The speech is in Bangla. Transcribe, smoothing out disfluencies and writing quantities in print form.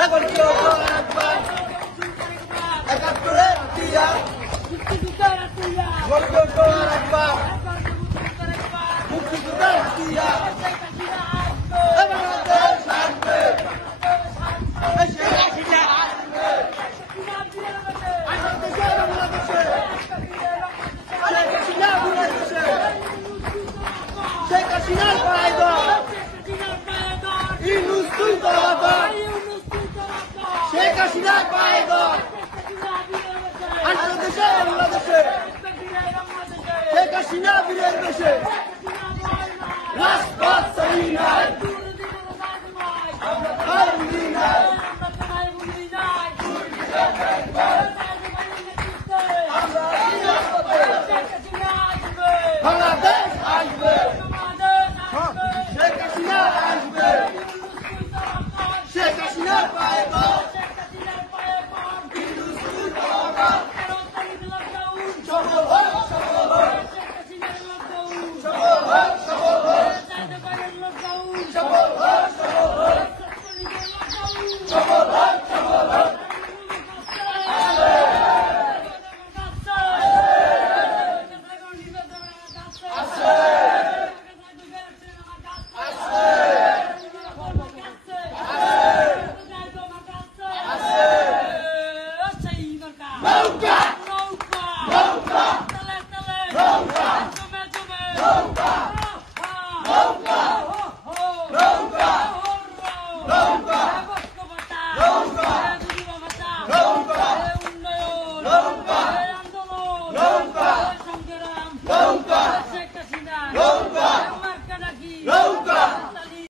এখন কি একবার একাত্তরের টিয়া একবার মুক্তিযুদ্ধের টিয়া বাংলাদেশ আসবে শেখ হাসিনার পায়ে দাও ইউনূস তুই দলাদল শেখ হাসিনার পায়ে দাও বাংলাদেশে শেখ হাসিনা বীরের দেশে